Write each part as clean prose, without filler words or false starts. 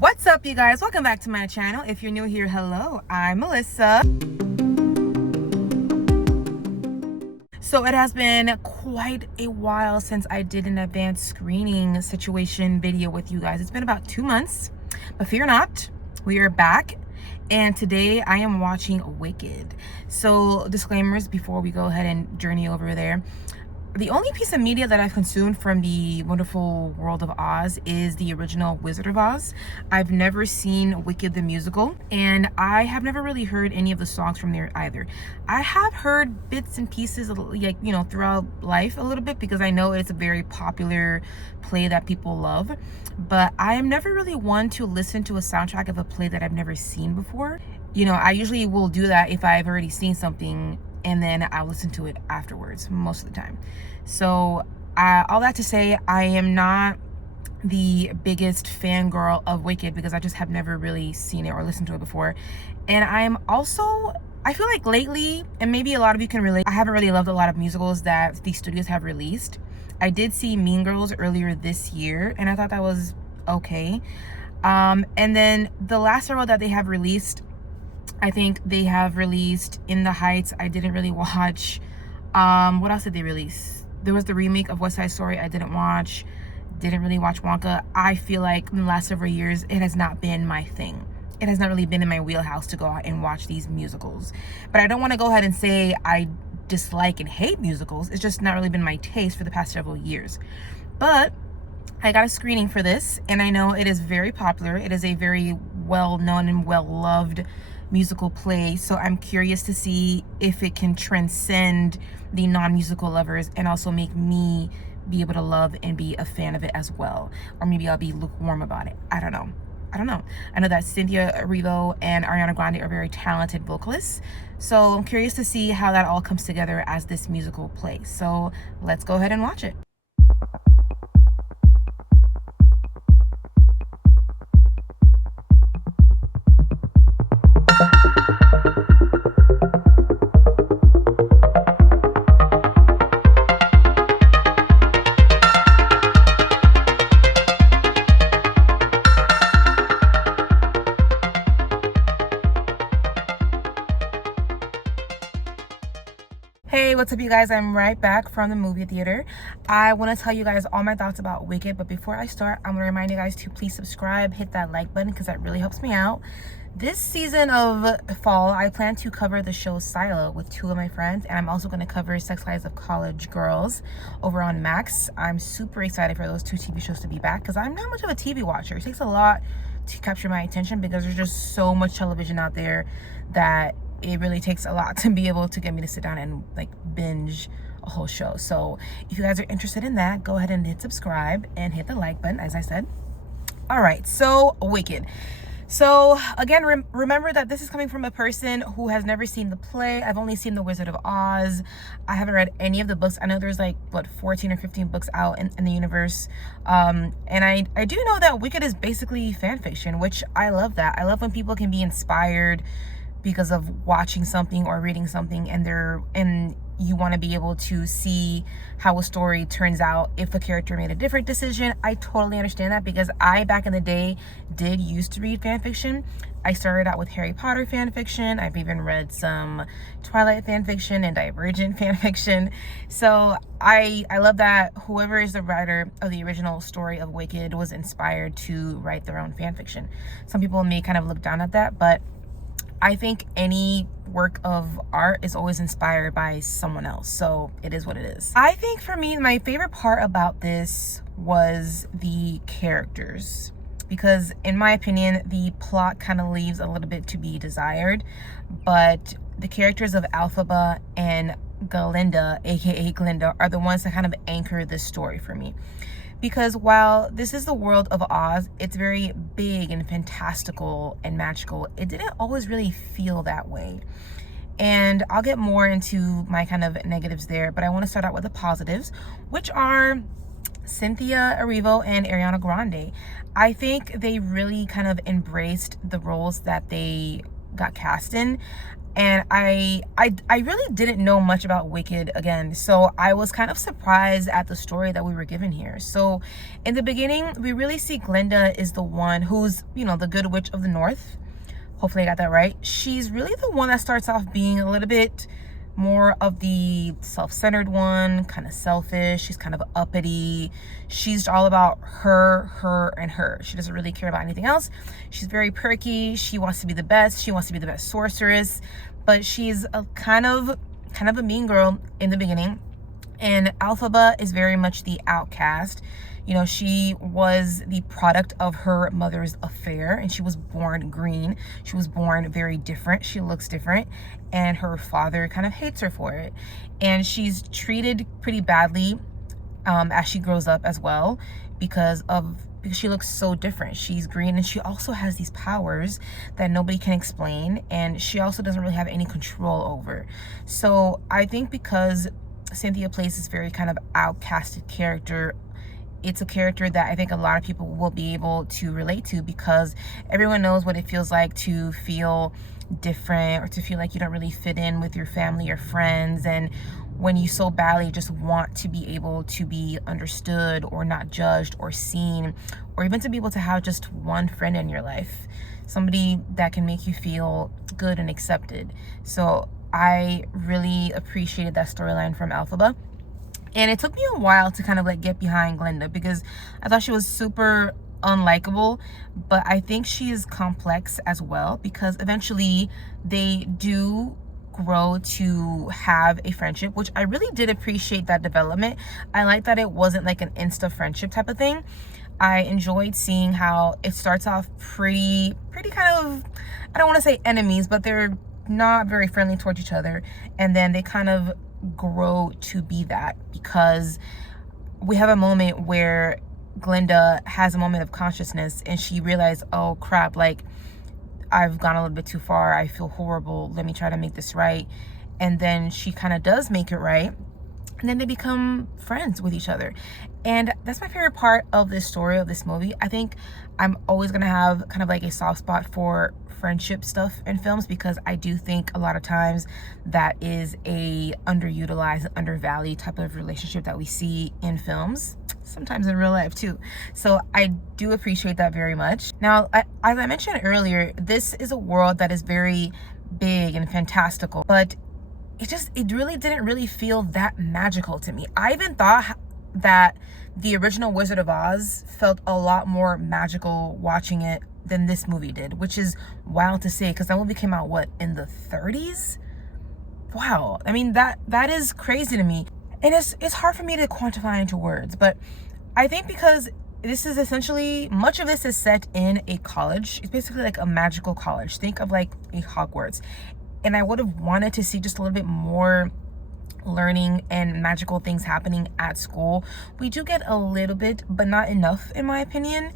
What's up, you guys? Welcome back to my channel. If you're new here, hello, I'm Melissa. So it has been quite a while since I did an advanced screening situation video with you guys. It's been about 2 months, but fear not, we are back. And today I am watching Wicked. So disclaimers before we go ahead and journey over there. The only piece of media that I've consumed from the wonderful world of Oz is the original Wizard of Oz. I've never seen Wicked the musical, and I have never really heard any of the songs from there either. I have heard bits and pieces, like, you know, throughout life a little bit, because I know it's a very popular play that people love, but I am never really one to listen to a soundtrack of a play that I've never seen before. You know, I usually will do that if I've already seen something, and then I'll listen to it afterwards most of the time. So all that to say, I am not the biggest fangirl of Wicked because I just have never really seen it or listened to it before. And I'm also, I feel like lately, and maybe a lot of you can relate, I haven't really loved a lot of musicals that the studios have released. I did see Mean Girls earlier this year, and I thought that was okay. And then the last several that they have released, I think they have released In the Heights. I didn't really watch. What else did they release? There was the remake of West Side Story. I didn't watch. Didn't really watch Wonka. I feel like in the last several years, it has not been my thing. It has not really been in my wheelhouse to go out and watch these musicals. But I don't want to go ahead and say I dislike and hate musicals. It's just not really been my taste for the past several years. But I got a screening for this, and I know it is very popular. It is a very well-known and well-loved musical play, so I'm curious to see if it can transcend the non-musical lovers and also make me be able to love and be a fan of it as well. Or maybe I'll be lukewarm about it. I don't know. I know that Cynthia Erivo and Ariana Grande are very talented vocalists, so I'm curious to see how that all comes together as this musical play. So let's go ahead and watch it. Hey, what's up, you guys? I'm right back from the movie theater. I want to tell you guys all my thoughts about Wicked, but before I start, I'm going to remind you guys to please subscribe, hit that like button, because that really helps me out. This season of fall, I plan to cover the show Silo with 2 of my friends, and I'm also going to cover Sex Lives of College Girls over on Max. I'm super excited for those 2 TV shows to be back, because I'm not much of a TV watcher. It takes a lot to capture my attention because there's just so much television out there that it really takes a lot to be able to get me to sit down and like binge a whole show. So if you guys are interested in that, go ahead and hit subscribe and hit the like button, as I said. All right, so Wicked. So again, remember that this is coming from a person who has never seen the play. I've only seen The Wizard of Oz. I haven't read any of the books. I know there's like, what, 14 or 15 books out in the universe. And I do know that Wicked is basically fan fiction, which I love that. I love when people can be inspired because of watching something or reading something, and you want to be able to see how a story turns out if a character made a different decision. I totally understand that, because I, back in the day, did used to read fan fiction. I started out with Harry Potter fan fiction. I've even read some Twilight fan fiction and Divergent fan fiction. So I love that whoever is the writer of the original story of Wicked was inspired to write their own fan fiction. Some people may kind of look down at that, but I think any work of art is always inspired by someone else, so it is what it is. I think for me, my favorite part about this was the characters, because in my opinion, the plot kind of leaves a little bit to be desired, but the characters of Elphaba and Galinda, aka Glinda, are the ones that kind of anchor this story for me. Because while this is the world of Oz, it's very big and fantastical and magical. It didn't always really feel that way. And I'll get more into my kind of negatives there, but I want to start out with the positives, which are Cynthia Erivo and Ariana Grande. I think they really kind of embraced the roles that they got cast in. And I really didn't know much about Wicked again, so I was kind of surprised at the story that we were given here. So in the beginning, we really see Glinda is the one who's, you know, the good witch of the north. Hopefully I got that right. She's really the one that starts off being a little bit more of the self-centered one, kind of selfish. She's kind of uppity. She's all about her, and her. She doesn't really care about anything else. She's very perky. She wants to be the best. She wants to be the best sorceress, but she's a kind of a mean girl in the beginning. And Elphaba is very much the outcast. You know, she was the product of her mother's affair, and she was born green. She was born very different. She looks different, and her father kind of hates her for it. And she's treated pretty badly as she grows up as well, because she looks so different. She's green, and she also has these powers that nobody can explain, and she also doesn't really have any control over. So I think because Cynthia plays this very kind of outcasted character, it's a character that I think a lot of people will be able to relate to, because everyone knows what it feels like to feel different, or to feel like you don't really fit in with your family or friends, and when you so badly just want to be able to be understood or not judged or seen, or even to be able to have just one friend in your life, somebody that can make you feel good and accepted. So I really appreciated that storyline from Elphaba. And it took me a while to kind of like get behind Glinda, because I thought she was super unlikable, but I think she is complex as well, because eventually they do grow to have a friendship, which I really did appreciate that development. I like that it wasn't like an insta friendship type of thing. I enjoyed seeing how it starts off pretty kind of, I don't want to say enemies, but they're not very friendly towards each other, and then they kind of grow to be that, because we have a moment where Glinda has a moment of consciousness, and she realized, oh crap, like I've gone a little bit too far, I feel horrible, let me try to make this right. And then she kind of does make it right, and then they become friends with each other. And that's my favorite part of this story, of this movie. I think I'm always gonna have kind of like a soft spot for friendship stuff in films, because I do think a lot of times that is a underutilized, undervalued type of relationship that we see in films, sometimes in real life too. So I do appreciate that very much. Now, as I mentioned earlier, this is a world that is very big and fantastical, but it really didn't really feel that magical to me. I even thought that the original Wizard of Oz felt a lot more magical watching it than this movie did, which is wild to say, because that movie came out, what, in the 30s? Wow. I mean, that is crazy to me. And it's hard for me to quantify into words, but I think because this is essentially, much of this is set in a college. It's basically like a magical college. Think of like a Hogwarts. And I would have wanted to see just a little bit more learning and magical things happening at school. We do get a little bit, but not enough in my opinion.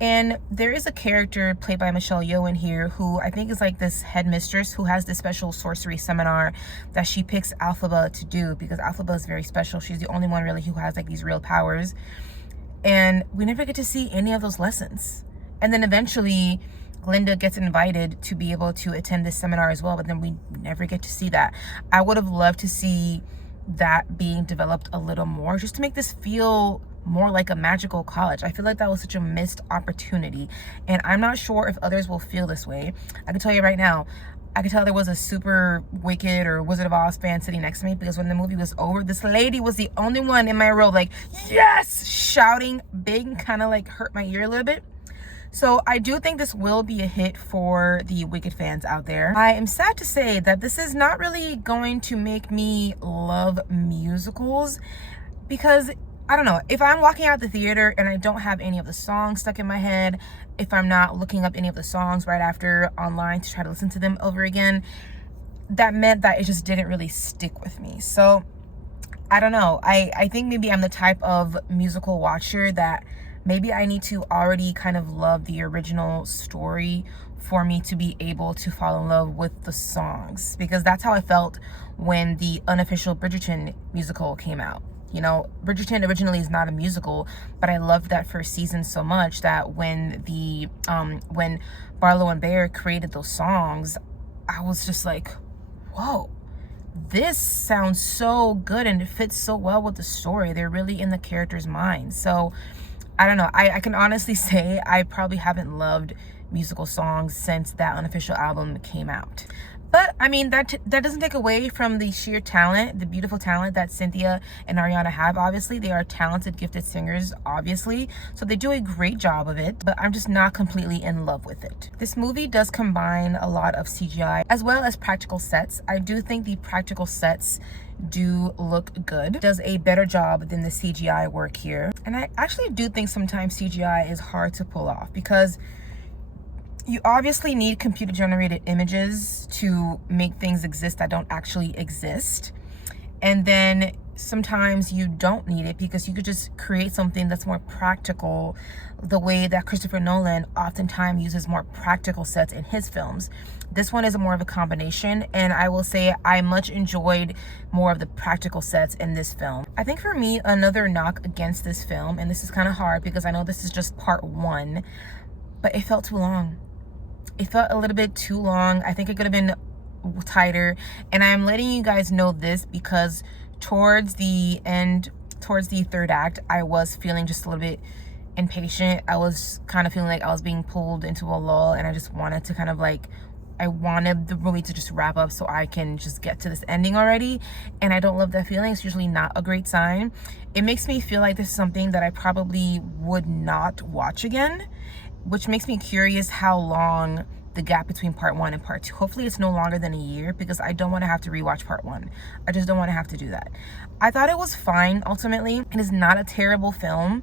And there is a character played by Michelle Yeoh in here, who I think is like this headmistress who has this special sorcery seminar that she picks Elphaba to do, because Elphaba is very special. She's the only one really who has like these real powers, and we never get to see any of those lessons. And then eventually Glinda gets invited to be able to attend this seminar as well, but then we never get to see that. I would have loved to see that being developed a little more, just to make this feel more like a magical college. I feel like that was such a missed opportunity, and I'm not sure if others will feel this way. I can tell you right now, I could tell there was a super Wicked or Wizard of Oz fan sitting next to me, because when the movie was over, this lady was the only one in my row like, yes, shouting big, kind of like hurt my ear a little bit. So I do think this will be a hit for the Wicked fans out there. I am sad to say that this is not really going to make me love musicals, because I don't know, if I'm walking out the theater and I don't have any of the songs stuck in my head, if I'm not looking up any of the songs right after online to try to listen to them over again, that meant that it just didn't really stick with me. So I don't know, I think maybe I'm the type of musical watcher that maybe I need to already kind of love the original story for me to be able to fall in love with the songs, because that's how I felt when the unofficial Bridgerton musical came out. You know, Bridgerton originally is not a musical, but I loved that first season so much that when when Barlow and Bear created those songs, I was just like, whoa, this sounds so good and it fits so well with the story. They're really in the character's mind. So I don't know, I can honestly say I probably haven't loved musical songs since that Unofficial album came out. But I mean, that doesn't take away from the sheer talent, the beautiful talent that Cynthia and Ariana have. Obviously, they are talented, gifted singers, obviously. So they do a great job of it, but I'm just not completely in love with it. This movie does combine a lot of CGI as well as practical sets. I do think the practical sets do look good. It does a better job than the CGI work here. And I actually do think sometimes CGI is hard to pull off because you obviously need computer generated images to make things exist that don't actually exist. And then sometimes you don't need it because you could just create something that's more practical, the way that Christopher Nolan oftentimes uses more practical sets in his films. This one is more of a combination, and I will say I much enjoyed more of the practical sets in this film. I think for me, another knock against this film, and this is kind of hard because I know this is just part one, but it felt too long. It felt a little bit too long. I think it could have been tighter. And I'm letting you guys know this because towards the end, towards the third act, I was feeling just a little bit impatient. I was kind of feeling like I was being pulled into a lull, and I just wanted to kind of like, I wanted the movie to just wrap up so I can just get to this ending already. And I don't love that feeling. It's usually not a great sign. It makes me feel like this is something that I probably would not watch again, which makes me curious how long the gap between part one and part two. Hopefully it's no longer than a year because I don't want to have to rewatch part one. I just don't want to have to do that. I thought it was fine ultimately. It is not a terrible film.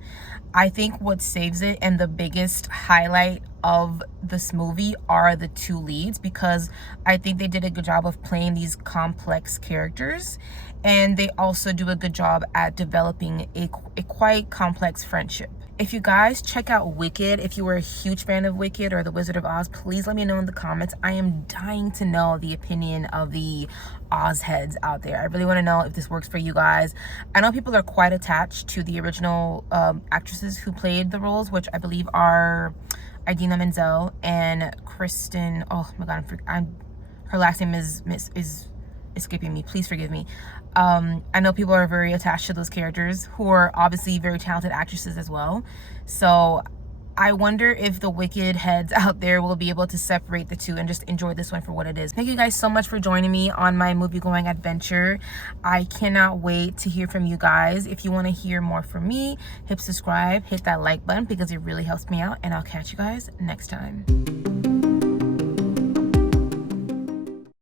I think what saves it and the biggest highlight of this movie are the two leads, because I think they did a good job of playing these complex characters, and they also do a good job at developing a quite complex friendship. If you guys check out Wicked, if you were a huge fan of Wicked or The Wizard of Oz, please let me know in the comments. I am dying to know the opinion of the Oz heads out there. I really want to know if this works for you guys. I know people are quite attached to the original actresses who played the roles, which I believe are Idina Menzel and Kristen. Oh my God, her last name is escaping me. Please forgive me. I know people are very attached to those characters who are obviously very talented actresses as well. So I wonder if the Wicked heads out there will be able to separate the two and just enjoy this one for what it is. Thank you guys so much for joining me on my movie going adventure. I cannot wait to hear from you guys. If you want to hear more from me, hit subscribe, hit that like button because it really helps me out, and I'll catch you guys next time.